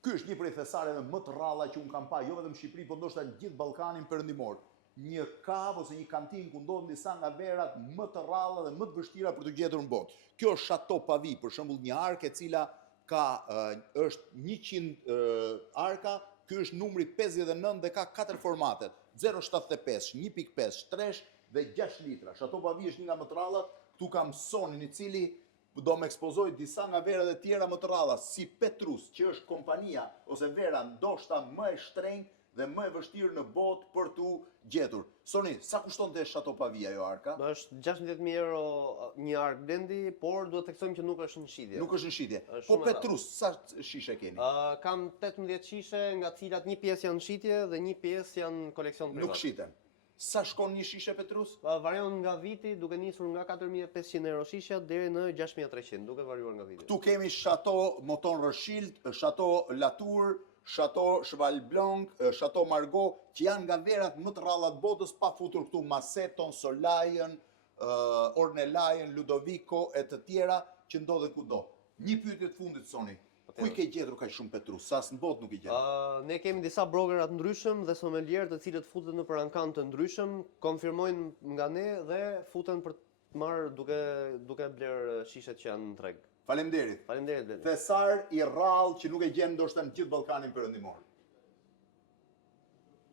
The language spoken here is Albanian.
Ky është një prej thesareve më të rralla që unë kam pa, jo vetëm në Shqipëri, por ndoshta në gjithë Ballkanin perëndimor. Një kafë ose një kantinë ku ndodhen disa nga verat më të rralla dhe më të vështira për të gjetur në botë. Kjo është Chateau Pavie, për shembull, një arkë e cila është 100 arka, ky është numri 59 dhe ka 4 formatet, 0,75, 1,5, tresh dhe 6 litra. Chateau Pavie është një nga më të rrallat. Ktu kam Sonin, i cili do më ekspozoj disa nga verat e tjera më të rralla, si Petrus, që është kompania ose vera ndoshta më e shtrenjtë dhe më e vështirë në botë për t'u gjetur. Soni, sa kushton të Chateau Pavie ajo arka? Është 16.000 euro një ark blendi, por duhet të theksojmë që nuk është në shitje. Nuk është në shitje. Po Petrus, sa shishe keni? Kam 18 shishe, nga cilat një pjesë janë në shitje dhe një pjesë janë koleksion privat. Nuk shiten. Sa shkon një shishe Petrus? Varion nga viti, duke nisur nga 4.500 euro shisha deri në 6.300, duke variuar nga viti. Ktu kemi Chateau Moton Rothschild, Chateau Latour, Chateau Cheval Blanc, Chateau Margaux, që janë nga verat më të rralla të botës, pa futur këtu Maceton, Solajen, Ornelajen, Ludovico e të tjera që ndodhen kudo. Një pyetje të fundit, Soni. Ku i ke gjetur kaq shumë Petrus? Sa në botë nuk i gjen? Ne kemi disa brokerat të ndryshëm dhe sommelier të cilët futen në ankan të ndryshëm, konfirmojnë nga ne dhe futen për të marrë duke bler shishet që janë në treg. Faleminderit. Faleminderit. Thesar i rrallë që nuk e gjen ndoshta në gjithë Ballkanin perëndimor.